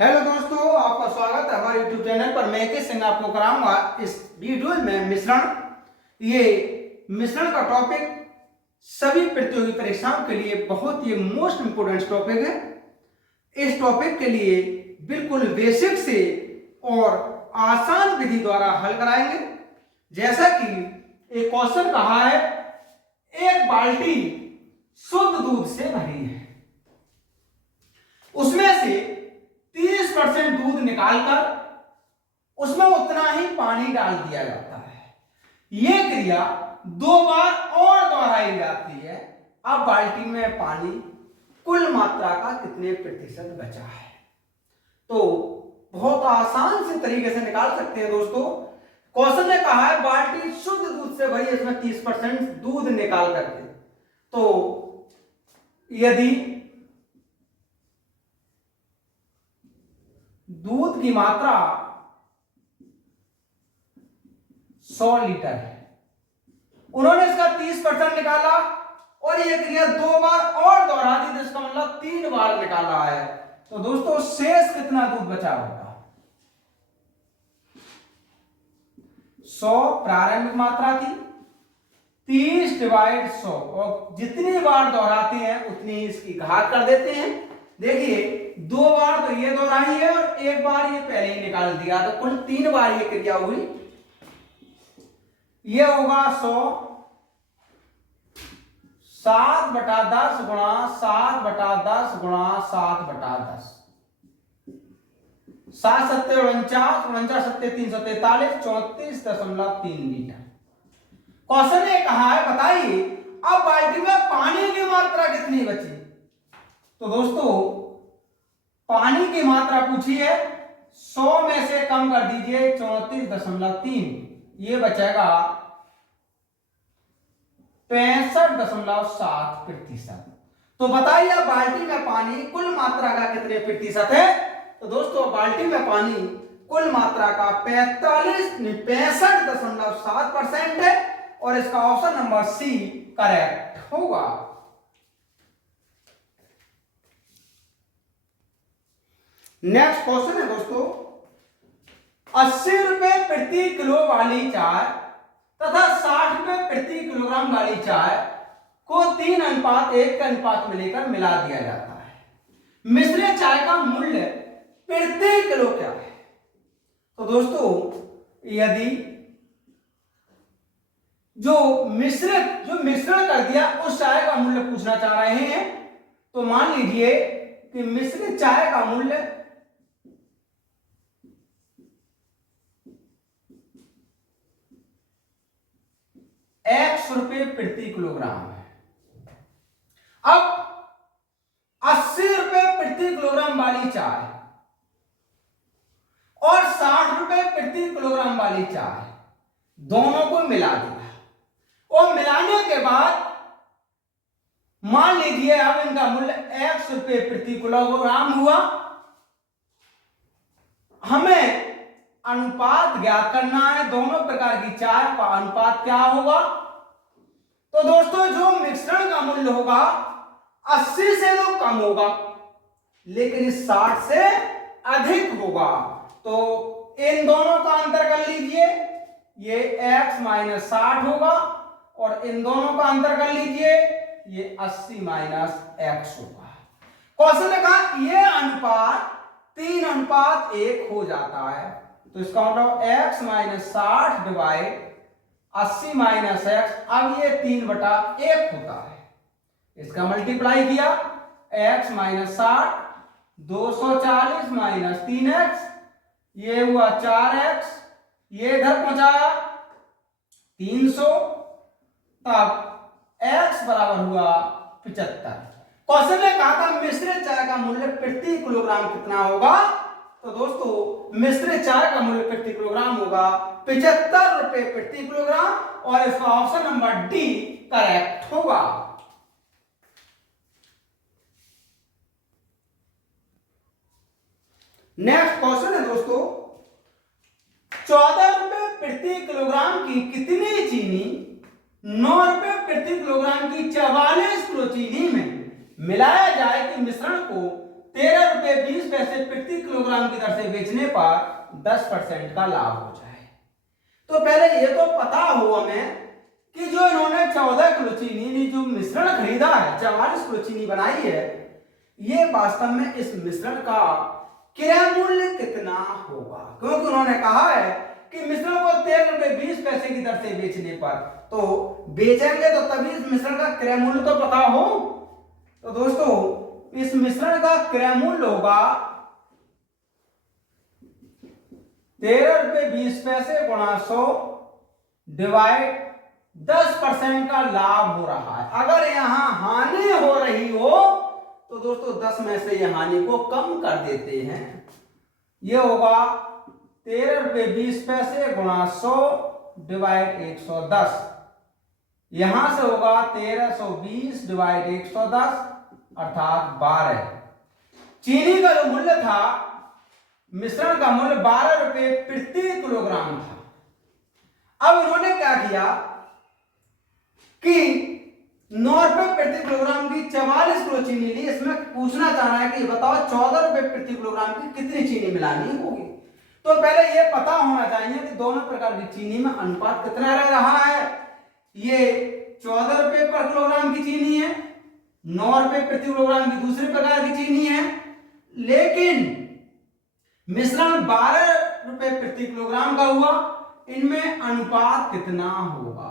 Hello दोस्तों, आपका स्वागत है हमारे YouTube चैनल पर। मैं के सिंह आपको कराऊंगा इस वीडियो में मिश्रण। ये मिश्रण का टॉपिक सभी प्रतियोगी परीक्षाओं के लिए बहुत ही मोस्ट इंपोर्टेंट टॉपिक है। इस टॉपिक के लिए बिल्कुल बेसिक से और आसान विधि द्वारा हल कराएंगे। जैसा कि एक क्वेश्चन कहा है, एक बाल्टी शुद्ध दूध से भरी है, उसमें से 30% दूध निकालकर उसमें उतना ही पानी डाल दिया जाता है। यह क्रिया 2 बार और दोहराई जाती है। अब बाल्टी में पानी कुल मात्रा का कितने प्रतिशत बचा है? तो बहुत आसान से तरीके से निकाल सकते हैं दोस्तों। क्वेश्चन ने कहा है बाल्टी शुद्ध दूध से भरी, इसमें 30% दूध निकाल करके। तो यदि दूध की मात्रा 100 लीटर है, उन्होंने इसका 30% निकाला और यह क्रिया 2 बार और दोहरा दी, तो इसका मतलब 3 बार निकाला है। तो दोस्तों शेष कितना दूध बचा होगा? 100 प्रारंभिक मात्रा थी, 30/100, और जितनी बार दोहराते हैं उतनी ही इसकी घात कर देते हैं। देखिए 2 बार तो ये दोहराई है और 1 बार ये पहले ही निकाल दिया, तो कुल 3 बार ये क्रिया हुई। ये होगा 100 7/10 गुणा 7/10 गुणा 7/10, 7 सत्ते 49, 49 सत्ते 343, 34.3 लीटर। क्वेश्चन ने कहा है बताइए अब बाल्टी में पानी की मात्रा कितनी बची? तो दोस्तों पानी की मात्रा पूछी है, 100 में से कम कर दीजिए 34.3, ये बचेगा 65.7%। तो बताइए बाल्टी में पानी कुल मात्रा का कितने प्रतिशत है? तो दोस्तों बाल्टी में पानी कुल मात्रा का 65.7% है और इसका ऑप्शन नंबर सी करेक्ट होगा। नेक्स्ट क्वेश्चन है दोस्तों, 80 रुपए प्रति किलो वाली चाय तथा 60 रुपए प्रति किलोग्राम वाली चाय को 3:1 के अनुपात में लेकर मिला दिया जाता है। मिश्रित चाय का मूल्य प्रति किलो क्या है? तो दोस्तों यदि जो मिश्रण कर दिया उस चाय का मूल्य पूछना चाह रहे हैं, तो मान लीजिए कि मिश्रित चाय का मूल्य X रुपए प्रति किलोग्राम है। अब 80 रुपए प्रति किलोग्राम वाली चाय और 60 रुपए प्रति किलोग्राम वाली चाय दोनों को मिला दिया और मिलाने के बाद मान लीजिए अब इनका मूल्य X रुपए प्रति किलोग्राम हुआ। हमें अनुपात ज्ञात करना है, दोनों प्रकार की चाय का अनुपात क्या होगा? तो दोस्तों जो मिश्रण का मूल्य होगा 80 से तो कम होगा लेकिन 60 से अधिक होगा। तो इन दोनों का अंतर कर लीजिए, ये x - 60 होगा और इन दोनों का अंतर कर लीजिए, ये 80 - x होगा। क्वेश्चन ने कहा ये अनुपात 3:1 हो जाता है, तो इसका मतलब x - 60 डिवाइड 80 - x, अब ये 3/1 होता है। इसका मल्टीप्लाई किया, x - 60 240 - 3x, ये हुआ 4x, ये इधर पहुंचाया 300, तब x बराबर हुआ 75। क्वेश्चन ने कहा था मिश्रित चाय का मूल्य प्रति किलोग्राम कितना होगा? तो दोस्तों मिश्रित चाय का मूल्य प्रति किलोग्राम होगा 75 रुपए प्रति किलोग्राम और इसका ऑप्शन नंबर डी करेक्ट होगा। नेक्स्ट क्वेश्चन है दोस्तों, 14 रुपए प्रति किलोग्राम की कितनी चीनी 9 रुपए प्रति किलोग्राम की 44 किलो चीनी में मिलाया जाए कि मिश्रण को 13 रुपये 20 पैसे प्रति किलोग्राम की दर से बेचने पर 10% का लाभ हो जाए। तो पहले ये तो पता हो हमें कि जो इन्होंने 14 किलो चीनी जो मिश्रण खरीदा है, 44 किलो चीनी बनाई है, ये वास्तव में इस मिश्रण का क्रय मूल्य कितना होगा, क्योंकि उन्होंने कहा है कि मिश्रण को 13 रुपये 20 पैसे की दर से बेचने पर, तो बेचेंगे तो तभी इस मिश्रण का क्रय मूल्य तो पता हो। तो दोस्तों इस मिश्रण का क्रय मूल्य होगा 13 रुपये 20 पैसे गुणा 100 डिवाइड 10% का लाभ हो रहा है। अगर यहां हानि हो रही हो तो दोस्तों 10 में से ये हानि को कम कर देते हैं। ये होगा 13 रुपये 20 पैसे गुणा 100 डिवाइड 110। यहां से होगा 1320 डिवाइड 110 अर्थात 12। चीनी का जो मूल्य था, मिश्रण का मूल्य 12 रुपये प्रति किलोग्राम था। अब इन्होंने क्या किया कि 9 रुपये प्रति किलोग्राम की 44 किलो चीनी ली। इसमें पूछना चाह रहा है कि बताओ 14 रुपये प्रति किलोग्राम की कितनी चीनी मिलानी होगी। तो पहले ये पता होना चाहिए कि दोनों प्रकार की चीनी में अनुपात कितना रह रहा है। ये 14 रुपये पर किलोग्राम की चीनी है, 9 रुपये प्रति किलोग्राम की दूसरी प्रकार की चीनी है, लेकिन मिश्रण 12 रुपये प्रति किलोग्राम का हुआ। इनमें अनुपात कितना होगा?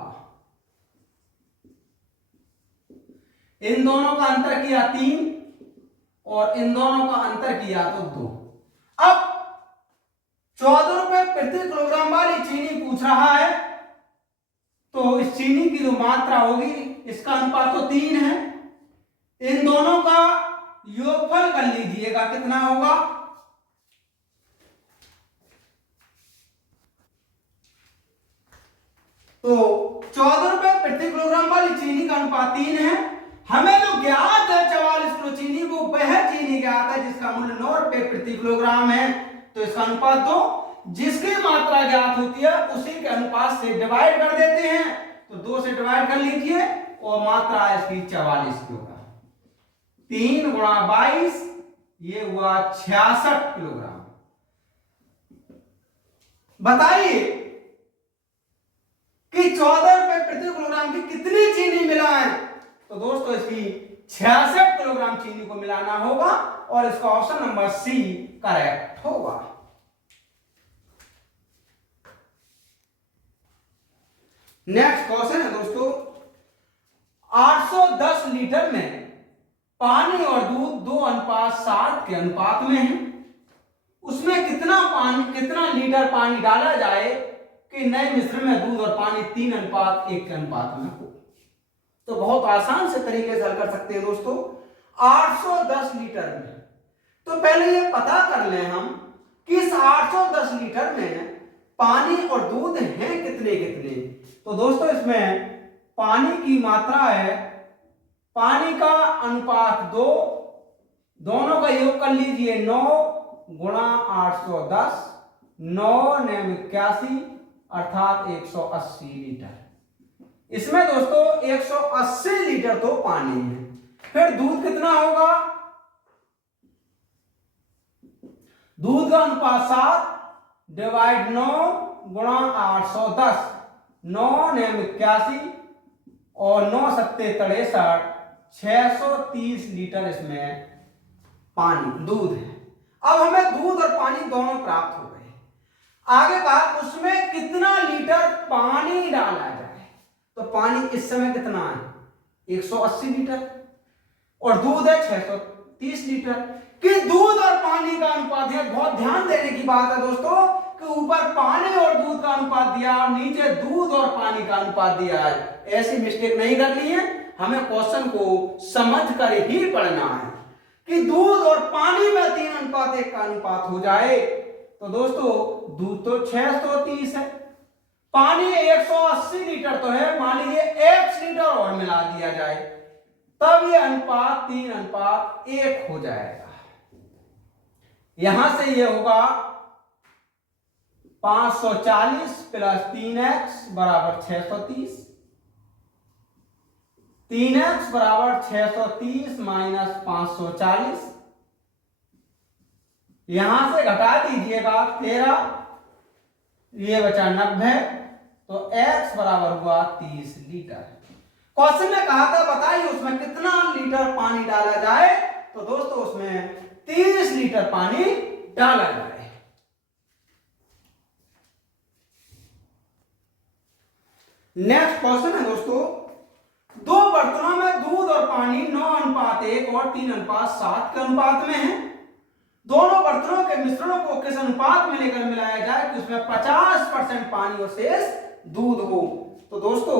इन दोनों का अंतर किया 3 और इन दोनों का अंतर किया तो 2। अब 14 रुपये प्रति किलोग्राम वाली चीनी पूछ रहा है, तो इस चीनी की जो मात्रा होगी इसका अनुपात तो 3 है। इन दोनों का योगफल कर लीजिएगा, कितना होगा? तो 14 रुपये प्रति किलोग्राम वाली चीनी का अनुपात 3 है। हमें जो ज्ञात है 44 किलो चीनी, वो वह चीनी ज्ञात है जिसका मूल्य 9 रुपये प्रति किलोग्राम है। तो इसका अनुपात 2, जिसकी मात्रा ज्ञात होती है उसी के अनुपात से डिवाइड कर देते हैं। तो 2 से डिवाइड कर लीजिए और मात्रा है इसकी 44 किलोग्राम। 3 गुणा 22 ये हुआ 66 किलोग्राम। बताइए कि 14 रुपये प्रति किलोग्राम की कितनी चीनी मिलाएं? तो दोस्तों इसकी 66 किलोग्राम चीनी को मिलाना होगा और इसका ऑप्शन नंबर सी करेक्ट होगा। नेक्स्ट क्वेश्चन है दोस्तों, 810 लीटर में पानी और दूध 2:7 के अनुपात में है। उसमें कितना लीटर पानी डाला जाए कि नए मिश्रण में दूध और पानी 3:1 के अनुपात में हो। तो बहुत आसान से तरीके से हल कर सकते हैं दोस्तों। 810 लीटर में, तो पहले ये पता कर लें हम कि इस 810 लीटर में पानी और दूध हैं कितने कितने। तो दोस्तों इसमें पानी की मात्रा है, पानी का अनुपात 2, दोनों का योग कर लीजिए 9 गुणा 810, 9 9 81 अर्थात 180 लीटर। इसमें दोस्तों 180 लीटर तो पानी है। फिर दूध कितना होगा? दूध का अनुपात 7 डिवाइड 9 गुणा 810, 9 9 81 और 9 7 63, 630 लीटर इसमें पानी दूध है। अब हमें दूध और पानी दोनों प्राप्त हो गए। आगे कहा उसमें कितना लीटर पानी डाला जाए। तो पानी इस समय कितना है? 180 लीटर और दूध है 630 लीटर। कि दूध और पानी का अनुपात है, बहुत ध्यान देने की बात है दोस्तों कि ऊपर पानी और दूध का अनुपात दिया और नीचे दूध और पानी का अनुपात दिया है। ऐसी मिस्टेक नहीं करनी है, हमें क्वेश्चन को समझ कर ही पढ़ना है कि दूध और पानी में 3:1 का अनुपात हो जाए। तो दोस्तों दूध तो 630 है, पानी 180 लीटर तो है, मान लीजिए 1 लीटर और मिला दिया जाए, तब ये अनुपात 3:1 हो जाएगा। यहां से ये होगा 540 प्लस 3x बराबर 630, 3x बराबर 630 माइनस 540 यहां से घटा दीजिएगा 13, ये बचा 90, तो x बराबर हुआ 30 लीटर। क्वेश्चन ने कहा था बताइए उसमें कितना लीटर पानी डाला जाए, तो दोस्तों उसमें 30 लीटर पानी डाला जाए। नेक्स्ट क्वेश्चन है दोस्तों, दो बर्तनों में दूध और पानी 9:1 और 3:7 के अनुपात में है। दोनों बर्तनों के मिश्रणों को किस अनुपात में लेकर मिलाया जाए कि उसमें 50% पानी और शेष दूध हो। तो दोस्तों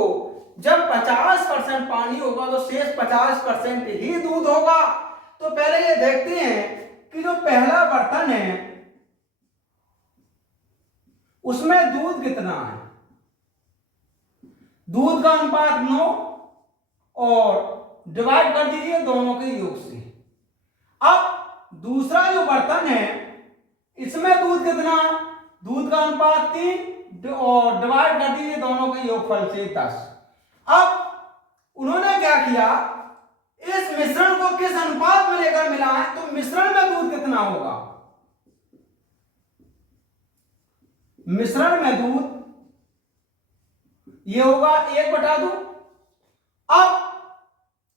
जब 50% पानी होगा तो शेष 50% ही दूध होगा। तो पहले ये देखते हैं कि जो पहला बर्तन है उसमें दूध कितना है। दूध का अनुपात 9 और डिवाइड कर दीजिए दोनों के योग से। अब दूसरा जो बर्तन है इसमें दूध कितना है, दूध का अनुपात 3 और डिवाइड कर दीजिए दोनों के योगफल से 10। अब उन्होंने क्या किया, इस मिश्रण को किस अनुपात में लेकर मिलाएं, तो मिश्रण में दूध कितना होगा, मिश्रण में दूध ये होगा 1/2। अब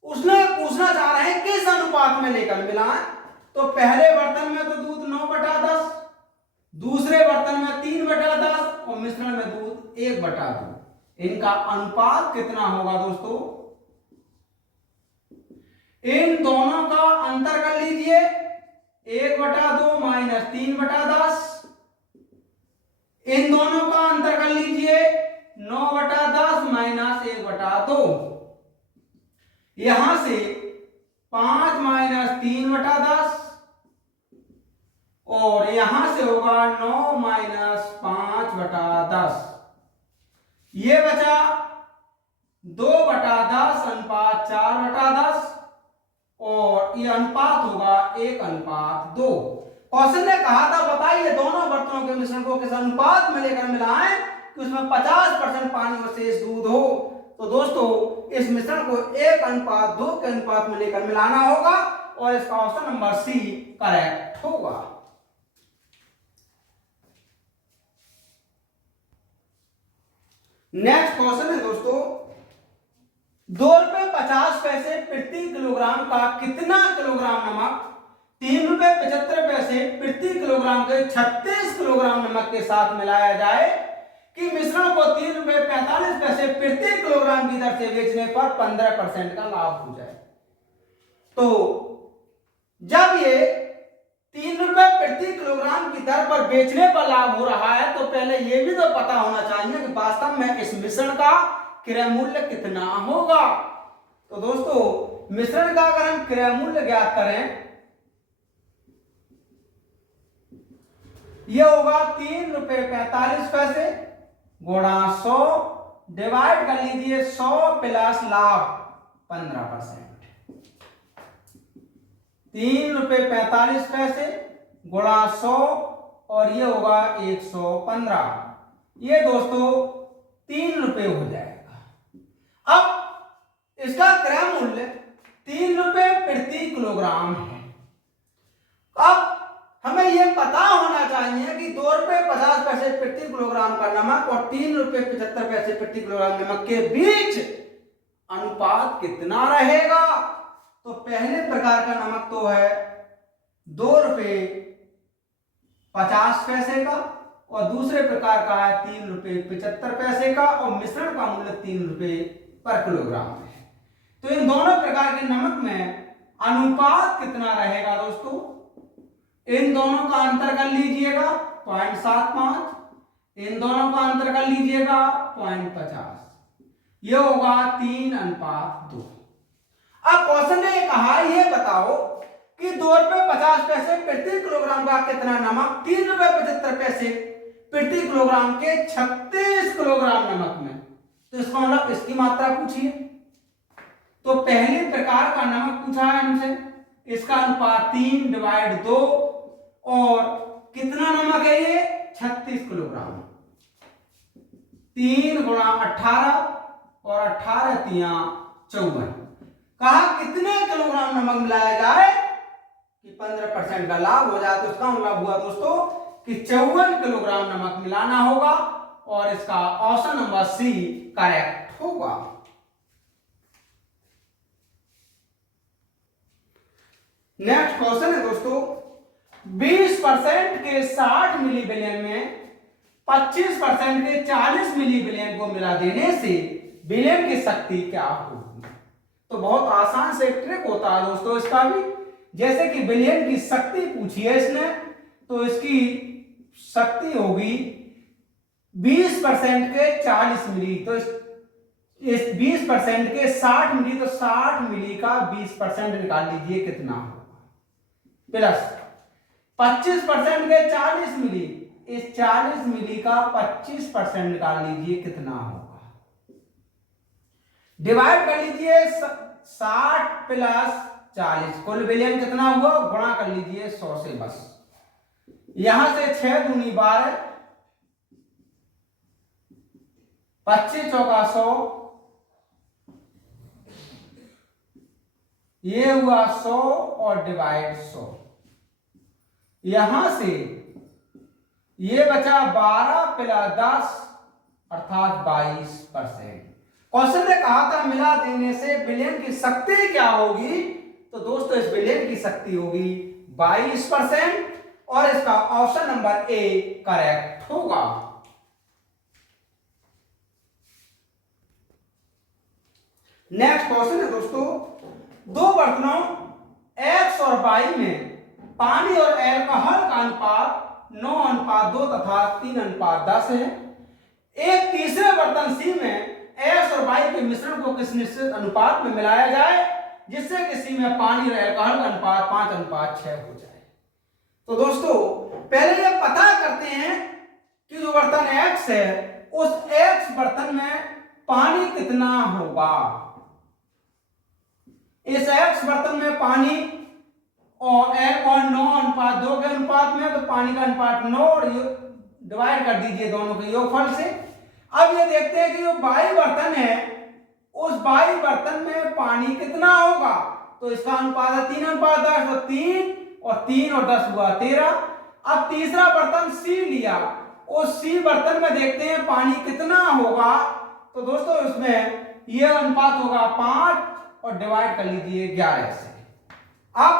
उसने पूछना चाह रहे हैं किस अनुपात में लेकर मिलाएं, तो पहले बर्तन में तो दूध 9/10, दूसरे बर्तन में 3/10 और मिश्रण में दूध 1/2। इनका अनुपात कितना होगा दोस्तों, इन दोनों का अंतर कर लीजिए, 1/2 माइनस 3/10, इन दोनों का अंतर कर लीजिए 9/10 माइनस 1/2, यहां से 5 माइनस 3/10 और यहां से होगा 9 माइनस 5/10, ये बचा 2/10 अनुपात 4/10 और ये अनुपात होगा 1:2। क्वेश्चन ने कहा था बताइए दोनों बर्तनों के मिश्रण को किस अनुपात में लेकर मिलाएं कि उसमें 50% पानी और शेष दूध हो। तो दोस्तों इस मिश्रण को 1:2 के अनुपात में लेकर मिलाना होगा और इसका ऑप्शन नंबर सी करेक्ट होगा। नेक्स्ट क्वेश्चन है दोस्तों, ₹2.50 प्रति किलोग्राम का कितना किलोग्राम नमक ₹3.75 प्रति किलोग्राम के 36 किलोग्राम नमक के साथ मिलाया जाए कि मिश्रण को ₹3.45 प्रति किलोग्राम की दर से बेचने पर 15% का लाभ हो जाए। तो जब ये ₹3 प्रति किलोग्राम की दर पर बेचने पर लाभ हो रहा है तो पहले ये भी तो पता होना चाहिए कि वास्तव में इस मिश्रण का क्रय मूल्य कितना होगा। तो दोस्तों मिश्रण का अगर हम क्रय मूल्य ज्ञात करें, यह होगा ₹3.45 गुणा 100 डिवाइड कर लीजिए 100 प्लस लाभ 15%। ₹3.45 गुणा 100 और ये होगा 115, ये दोस्तों ₹3 हो जाएगा। अब इसका क्रय मूल्य ₹3 प्रति किलोग्राम है। अब हमें यह पता होना चाहिए कि ₹2.50 प्रति किलोग्राम का नमक और ₹3.75 प्रति किलोग्राम नमक के बीच अनुपात कितना रहेगा। तो पहले प्रकार का नमक तो है ₹2.50 का और दूसरे प्रकार का है ₹3.75 का और मिश्रण का मूल्य ₹3 पर किलोग्राम है। तो इन दोनों प्रकार के नमक में अनुपात कितना रहेगा दोस्तों, इन दोनों का अंतर कर लीजिएगा 0.75, इन दोनों का अंतर कर लीजिएगा 0.50, यह होगा 3:2। अब क्वेश्चन ने कहा यह बताओ कि ₹2.50 प्रति किलोग्राम का कितना नमक ₹3.75 प्रति किलोग्राम के 36 किलोग्राम नमक में, तो इसका मतलब इसकी मात्रा पूछिए। तो पहले प्रकार का नमक पूछा है हमसे, इसका अनुपात 3/2 और कितना नमक है ये 36 किलोग्राम, 3 गुणा 18 और 18 × 3 = 54। कहा कितने किलोग्राम नमक मिलाया जाए कि 15% का लाभ हो जाए तो इसका मतलब हुआ दोस्तों कि 54 किलोग्राम नमक मिलाना होगा और इसका ऑप्शन नंबर सी करेक्ट होगा। नेक्स्ट क्वेश्चन है दोस्तों, 20% के 60 मिली बिलियन में 25% के 40 मिली बिलियन को मिला देने से बिलियन की शक्ति क्या होगी? तो बहुत आसान से ट्रिक होता है दोस्तों इसका भी। जैसे कि बिलियन की शक्ति पूछी है इसने, तो इसकी शक्ति होगी 20% के 40 मिली, तो इस 20% के 60 मिली, तो 60 मिली का 20% निकाल लीजिए कितना होगा, प्लस 25% के 40 मिली, इस 40 मिली का 25% निकाल लीजिए कितना होगा, डिवाइड कर लीजिए 60 प्लस 40, कुल बिलियन कितना हुआ गुणा कर लीजिए 100 से, बस यहां से 6 दूनी 12, 25 चौका 100, ये हुआ 100 और डिवाइड 100, यहां से ये बचा 12 प्लस 10 अर्थात 22%। क्वेश्चन ने कहा था मिला देने से बिलियन की शक्ति क्या होगी, तो दोस्तों इस बिलियन की शक्ति होगी 22% और इसका ऑप्शन नंबर ए करेक्ट होगा। नेक्स्ट क्वेश्चन है दोस्तों, दो बर्तनों X और Y में पानी और अल्कोहल का अनुपात 9:2 तथा 3:10 है। एक तीसरे बर्तन C में X और Y के मिश्रण को किस निश्चित अनुपात में मिलाया जाए जिससे कि C में पानी और अल्कोहल का अनुपात 5:6 हो जाए। तो दोस्तों पहले ये पता करते हैं कि जो बर्तन X है उस X बर्तन में पानी कितना होगा। इस X बर्तन में पानी और अल्कोहल 9:2 के अनुपात में, तो पानी का अनुपात 9 और डिवाइड कर दीजिए दोनों के योगफल से। अब ये देखते हैं कि जो बाई बर्तन है उस बाई बर्तन में पानी कितना होगा, तो इसका अनुपात है 3:10, तो 3 और 3 और 10 हुआ 13। अब तीसरा बर्तन C लिया, उस C बर्तन में देखते हैं पानी कितना होगा, तो दोस्तों उसमें यह अनुपात होगा 5 और डिवाइड कर लीजिए 11 से। अब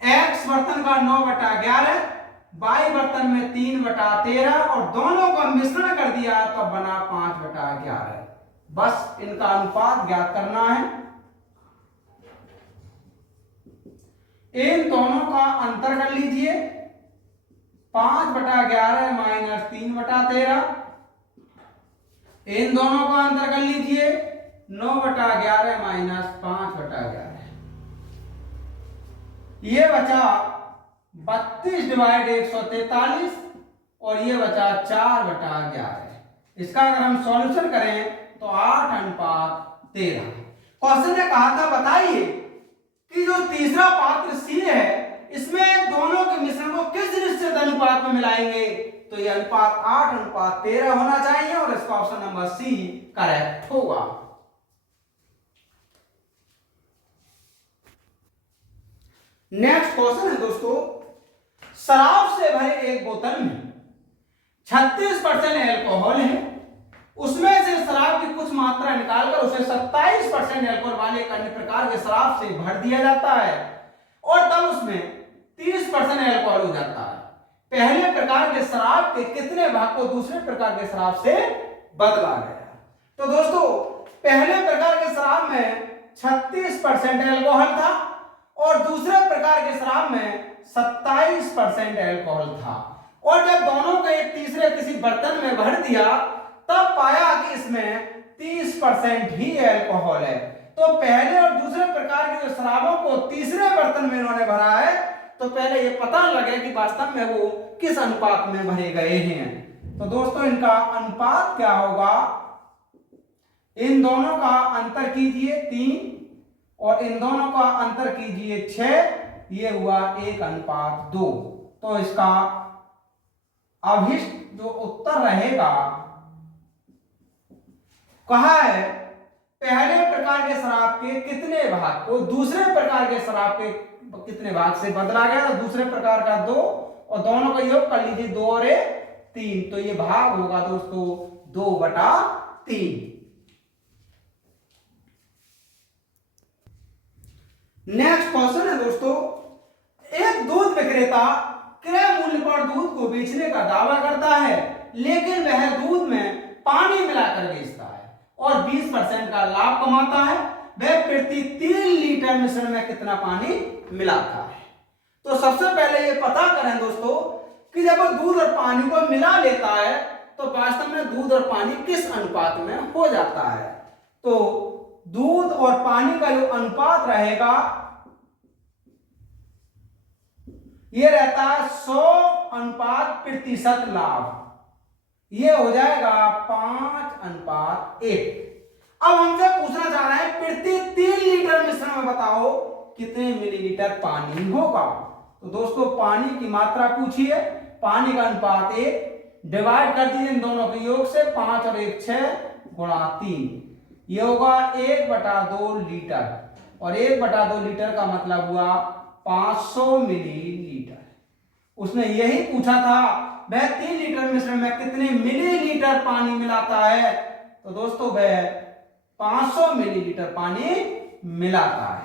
X बर्तन का 9/11, बाई बर्तन में 3/13 और दोनों का मिश्रण कर दिया तो बना 5/11। बस इनका अनुपात ज्ञात करना है। इन दोनों का अंतर कर लीजिए, 5/11 माइनस 3/13। इन दोनों का अंतर कर लीजिए 9/11 माइनस 5/11। ये बचा 32 डिवाइड 143 और ये बचा 4/11। इसका अगर हम सॉल्यूशन करें तो 8:13। क्वेश्चन ने कहा था बताइए कि जो तीसरा पात्र C है इसमें दोनों के मिश्रण को किस निश्चित अनुपात में मिलाएंगे, तो ये अनुपात 8:13 होना चाहिए और इसका ऑप्शन नंबर सी करेक्ट होगा। नेक्स्ट क्वेश्चन है दोस्तों, शराब से भरे एक बोतल में 36% अल्कोहल है, उसमें से शराब की कुछ मात्रा निकालकर उसे 27% अल्कोहल वाले एक अन्य प्रकार के शराब से भर दिया जाता है और तब उसमें 30% अल्कोहल हो जाता है। पहले प्रकार के शराब के कितने भाग को दूसरे प्रकार के शराब से बदला गया? तो दोस्तों पहले प्रकार के शराब में 36% अल्कोहल था और दूसरे प्रकार के शराब में 27% अल्कोहल था, और जब दोनों को एक तीसरे किसी बर्तन में भर दिया तब पाया कि इसमें 30% ही अल्कोहल है। तो पहले और दूसरे प्रकार के जो शराबों को तीसरे बर्तन में इन्होंने भरा है, तो पहले ये पता लगे कि वास्तव में वो किस अनुपात में भरे गए हैं। तो दोस्तों इनका अनुपात क्या होगा, इन दोनों का अंतर कीजिए 3 और इन दोनों का अंतर कीजिए 6, ये हुआ 1:2। तो इसका अभिष्ट जो उत्तर रहेगा, कहा है पहले प्रकार के शराब के कितने भाग को दूसरे प्रकार के शराब के कितने भाग से बदला गया? तो दूसरे प्रकार का 2 और दोनों का योग कर लीजिए 2 और 3, तो ये भाग होगा दोस्तों 2/3। नेक्स्ट क्वेश्चन है दोस्तों, एक दूध विक्रेता क्रय मूल्य पर दूध को बेचने का दावा करता है, लेकिन वह दूध में पानी मिलाकर बेचता है और 20% का लाभ कमाता है। वह प्रति 3 लीटर मिश्रण में कितना पानी मिलाता है? तो सबसे पहले ये पता करें दोस्तों कि जब वो दूध और पानी को मिला लेता है तो वास्तव में दूध और पानी किस अनुपात में हो जाता है? तो दूध और पानी का जो अनुपात रहेगा ये रहता है 100% लाभ, ये हो जाएगा 5:1। अब हमसे पूछना चाह रहे हैं प्रति 3 लीटर मिश्रण में बताओ कितने मिलीलीटर पानी होगा। तो दोस्तों पानी की मात्रा पूछिए, पानी का अनुपात 1, डिवाइड कर दीजिए इन दोनों के योग से, 5 और 1 6 गुणा 3, ये होगा 1/2 लीटर, और 1/2 लीटर का मतलब हुआ 500 मिलीलीटर। उसने यही पूछा था वह 3 लीटर मिश्रण में कितने मिलीलीटर पानी मिलाता है। तो दोस्तों वह 500 मिलीलीटर पानी मिलाता है।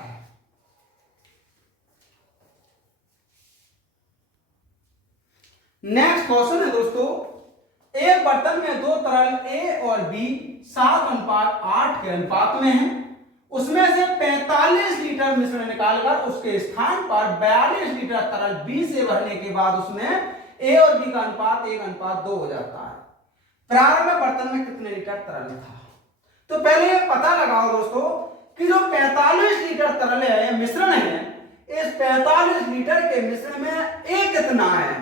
नेक्स्ट क्वेश्चन है दोस्तों, एक बर्तन में 2 तरल A और B 7:8 के अनुपात में है, उसमें से 45 लीटर मिश्रण निकालकर उसके स्थान पर 42 लीटर तरल B से भरने के बाद उसमें A और B का अनुपात 1:2 हो जाता है। प्रारंभ में बर्तन में कितने लीटर तरल था? तो पहले ये पता लगाओ दोस्तों कि जो 45 लीटर तरल है मिश्रण है, इस 45 लीटर के मिश्रण में A कितना है?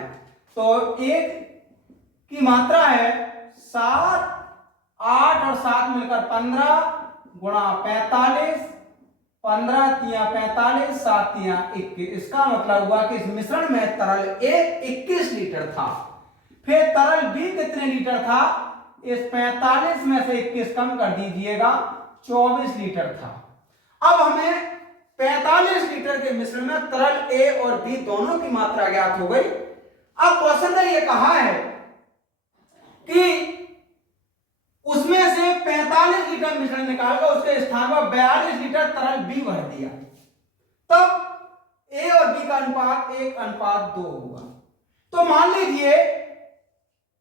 तो 1 की मात्रा है 7, 8 और 7 मिलकर 15 गुणा 45, 15 तिया 45, 7 तिया 21। इसका मतलब हुआ कि इस मिश्रण में तरल A 21 लीटर था। फिर तरल B कितने लीटर था? इस 45 में से 21 कम कर दीजिएगा, 24 लीटर था। अब हमें 45 लीटर के मिश्रण में तरल A और B दोनों की मात्रा ज्ञात हो गई। अब क्वेश्चन ने यह कहा है कि उसमें से 45 लीटर मिश्रण निकालकर उसके स्थान पर 42 लीटर तरल B भर दिया, तब A और B का अनुपात 1:2 होगा। तो मान लीजिए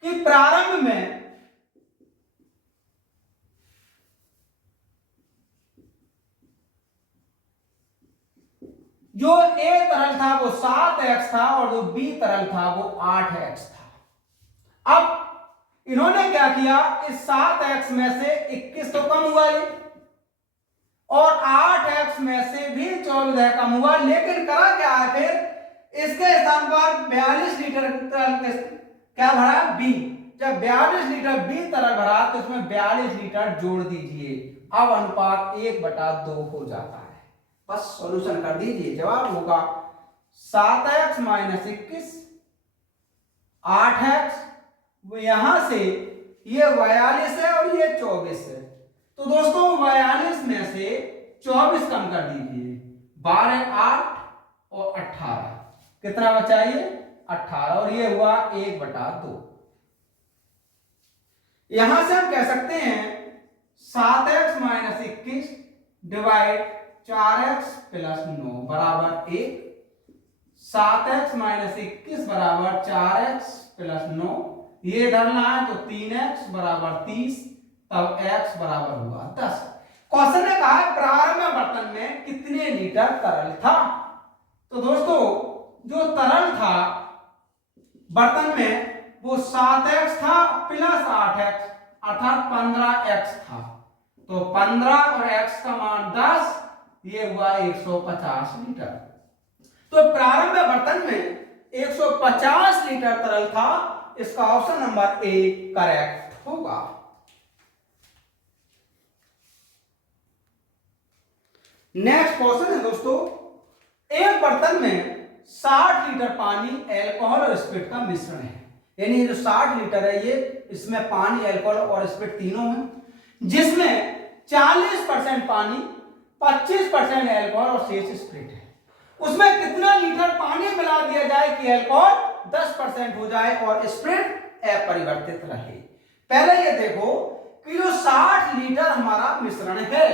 कि प्रारंभ में जो A तरल था वो 7x था और जो B तरल था वो 8x था। अब इन्होंने क्या किया, इस 7x में से 21 तो कम हुआ ये, और 8x में से भी 14 कम हुआ, लेकिन करा क्या है फिर इसके स्थान पर 42 लीटर तरल क्या भरा B। जब 42 लीटर B तरल भरा तो इसमें 42 लीटर जोड़ दीजिए, अब अनुपात 1/2 हो जाता है। बस सॉल्यूशन कर दीजिए, जवाब होगा 7x - 21, 8x, वो यहां से ये 42 है और ये 24 है। तो दोस्तों 42 में से 24 कम कर दीजिए, 12, 8 और 18, कितना बचा ये 18, और ये हुआ 1/2। यहां से हम कह सकते हैं 7x - 21 डिवाइड 4x + 9 बराबर 1, 7x - 21 बराबर 4x + 9, ये धरना है तो 3x बराबर 30, तब x बराबर हुआ 10। क्वेश्चन ने कहा प्रारंभ में बर्तन में कितने लीटर तरल था। तो दोस्तों जो तरल था बर्तन में वो 7x था प्लस 8x अर्थात 15x था। तो 15 और x का मान 10, ये हुआ 150 लीटर। तो प्रारंभ में बर्तन में 150 लीटर तरल था, इसका ऑप्शन नंबर ए करेक्ट होगा। नेक्स्ट क्वेश्चन है दोस्तों, एक बर्तन में 60 लीटर पानी, अल्कोहल और स्पिरिट का मिश्रण है, यानी ये जो 60 लीटर है ये इसमें पानी, अल्कोहल और स्पिरिट तीनों है, जिसमें 40% पानी, 25% अल्कोहल और शेष स्प्रिट है। उसमें कितना लीटर पानी मिला दिया जाए कि अल्कोहल 10% हो जाए और स्प्रिट अपरिवर्तित रहे। पहले ये देखो कि जो 60 लीटर हमारा मिश्रण है,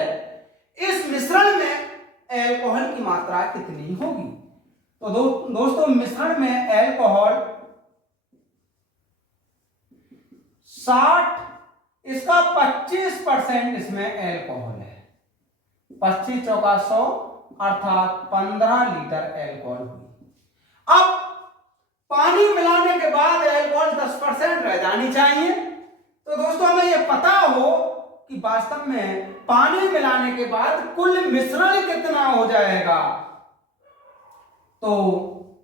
इस मिश्रण में अल्कोहल की मात्रा कितनी होगी? तो दोस्तों मिश्रण में अल्कोहल 60, इसका 25% इसमें अल्कोहल है। 25 चौका 100 अर्थात 15 लीटर अल्कोहल हुई। अब पानी मिलाने के बाद अल्कोहल 10% रह जानी चाहिए। तो दोस्तों हमें यह पता हो कि वास्तव में पानी मिलाने के बाद कुल मिश्रण कितना हो जाएगा। तो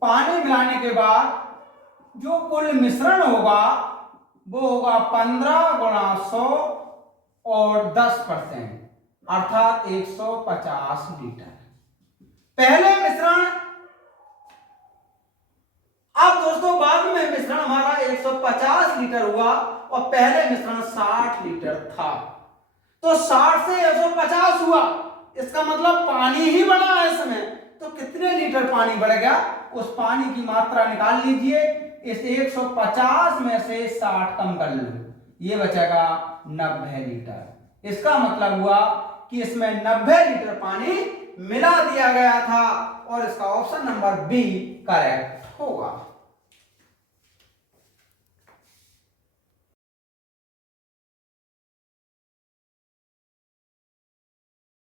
पानी मिलाने के बाद जो कुल मिश्रण होगा वो होगा 15 गुणा 100 और 10% अर्थात 150 लीटर पहले मिश्रण। अब दोस्तों बाद में मिश्रण हमारा 150 लीटर हुआ और पहले मिश्रण 60 लीटर था। तो 60 से 150 हुआ, इसका मतलब पानी ही बढ़ा है इसमें। तो कितने लीटर पानी बढ़ गया, उस पानी की मात्रा निकाल लीजिए। इस 150 में से 60 कम कर लो, ये बचेगा 90 लीटर। इसका मतलब हुआ कि इसमें 90 लीटर पानी मिला दिया गया था और इसका ऑप्शन नंबर बी करेक्ट होगा।